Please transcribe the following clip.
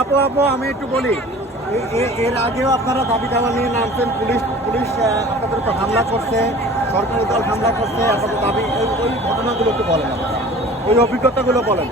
আপু আপু আমি একটু বলি, এর আগেও আপনারা দাবি দাওয়া নিয়ে নামছেন, পুলিশ পুলিশ আপনাদের উপর হামলা করছে, সরকারি দল হামলা করছে, আপনাদের দাবি ওই ঘটনাগুলো একটু বলেন, ওই অভিজ্ঞতাগুলো বলেন।